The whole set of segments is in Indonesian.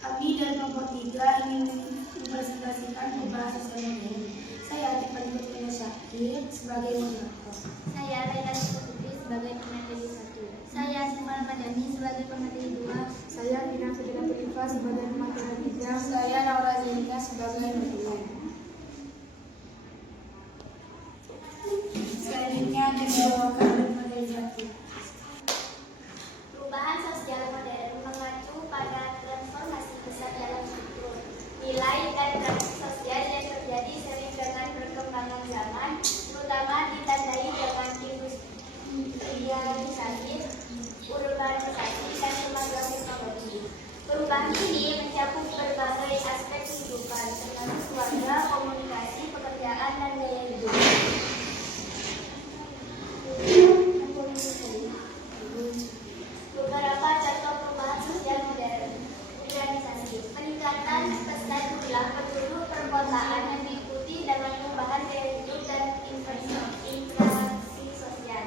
Kami dari kelompok 3 ingin mempresentasikan perubahan sosial modern. Saya Tiffany Putra Syakir sebagai moderator. Saya Laila Putri sebagai pemateri 1. Saya Simala Madani sebagai pemateri 2. Saya Vina Fidina Tulifa sebagai pemateri 3. Saya Laura Zelina sebagai moderator. Selanjutnya dibawakan oleh materi 1. Perubahan sosial modern mengacu pada transformasi besar dalam struktur, nilai, dan praktik sosial yang terjadi seiring dengan perkembangan zaman, terutama ditandai dengan industrialisasi, urbanisasi, dan kemajuan teknologi. Perubahan ini mencakup berbagai aspek kehidupan, termasuk keluarga, komunikasi, pekerjaan, dan gaya hidup. Beberapa contoh perubahan sosial modern. Urbanisasi, peningkatan pesan ulang penduduk perkotaan yang diikuti dengan perubahan gaya hidup dan interaksi sosial.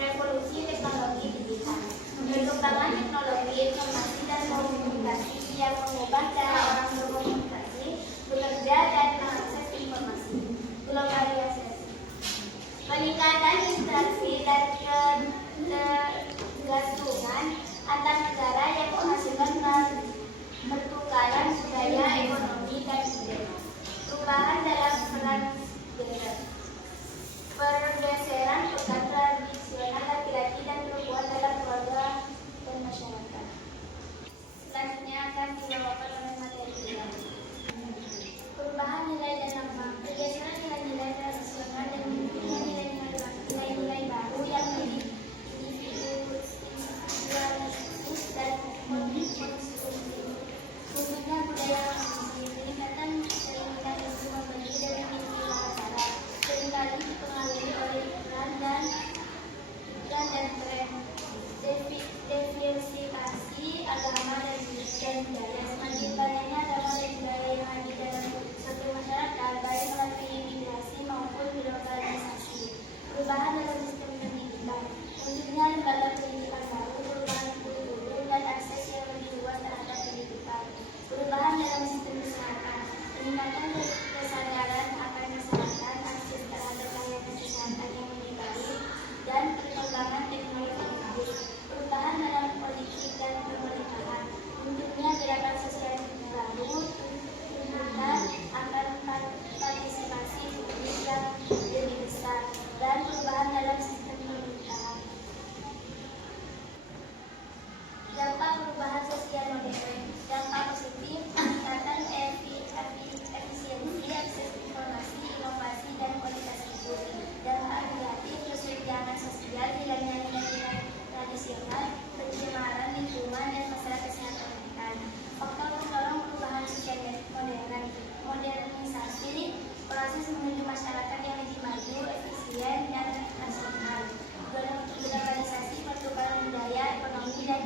Revolusi teknologi digital, perkembangan teknologi informasi dan komunikasi yang mengubah cara orang berkomunikasi, bekerja, dan mengakses informasi. Globalisasi, peningkatan interaksi dan ketergantungan antar negara yang menghasilkan pertukaran budaya, ekonomi, dan ide. Perubahan dalam peran gender, pergeseran peran tradisional laki-laki dan perempuan dalam keluarga dan masyarakat. Selanjutnya akan dibawakan oleh materi 2. Perubahan nilai dan norma, pergeseran nilai-nilai tradisional dan nilai-nilai baru yang individualistis dan konsumtif. Khususnya budaya konsumsi, peningkatan keinginan untuk membeli dan memiliki cara, seringkali dipengaruhi oleh iklan dan tren, diversifikasi agama dan budaya. Semakin banyaknya agama dan budaya yang hadir dalam suatu masyarakat, baik melalui imigrasi maupun globalisasi. Perubahan dalam sistem pendidikan, munculnya lembaga pendidikan baru, perubahan kurikulum, dan akses yang lebih luas terhadap pendidikan. Perubahan dalam sistem kesehatan, peningkatan kesadaran akan kesehatan, akses terhadap layanan kesehatan yang lebih baik, dan perkembangan teknologi. Perubahan dalam politik dan pemerintahan, munculnya gerakan sosial baru, tuntutan akan partisipasi publik yang lebih besar, dan perubahan dalam sistem pemerintahan. Dampak perubahan sosial modern. Dampak positif, peningkatan efisiensi, akses informasi, inovasi, dan kualitas hidup. Dampak negatif, kesenjangan sosial, hilangnya nilai-nilai tradisional, pencemaran lingkungan, dan masalah kesehatan mental. Faktor pendorong perubahan sosial modern, modernisasi, proses menuju masyarakat yang lebih maju, efisien, dan rasional. Globalisasi, pertukaran budaya, ekonomi, dan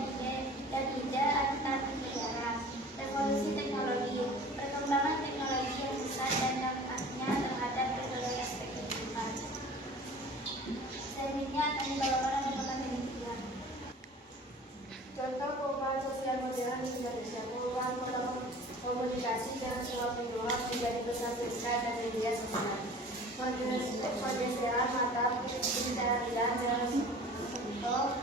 ide antar negara. Revolusi teknologi, perkembangan teknologi yang besar dan dampaknya terhadap berbagai aspek kehidupan. Selanjutnya akan dibawakan oleh materi 3. Contoh perubahan sosial modern di Indonesia. Perubahan pola komunikasi yang semua pendorong menjadi pesan singkat dan media sosial. Pergeseran mata pencaharian dalam sektor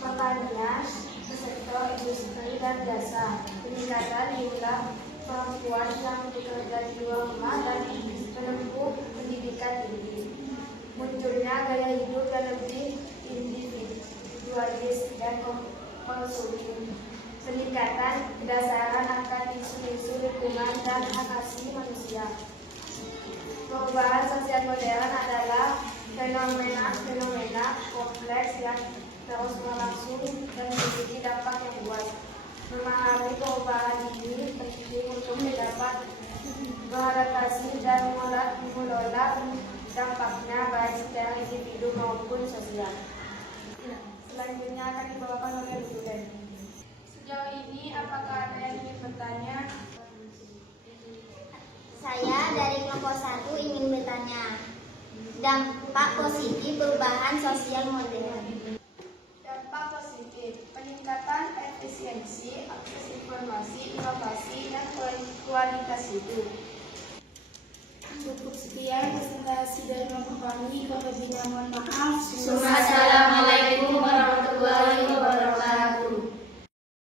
pertanian, sektor industri dan jasa. Peningkatan jumlah perempuan yang bekerja di luar rumah dan menempuh pendidikan tinggi. Munculnya gaya hidup yang lebih individualis dan konsumtif. Peningkatan berdasarkan akan isu-isu lingkungan dan hak asasi manusia. Perubahan sosial modern adalah fenomena kompleks yang terus berlangsung dan memiliki dampak yang luas. Memahami perubahan ini penting untuk dapat beradaptasi dan mengelola dampaknya baik secara individu maupun sosial. Selanjutnya akan dibawakan oleh Ruben. Sejauh ini apakah ada yang ingin bertanya? Saya dari kelompok 1 ingin bertanya, dampak positif perubahan sosial modern. Dampak positif, peningkatan efisiensi efisiensi, akses informasi, inovasi, dan kualitas hidup. Cukup sekian presentasi dari kelompok kami. Kalau lebihnya mohon maaf. Wassalamualaikum.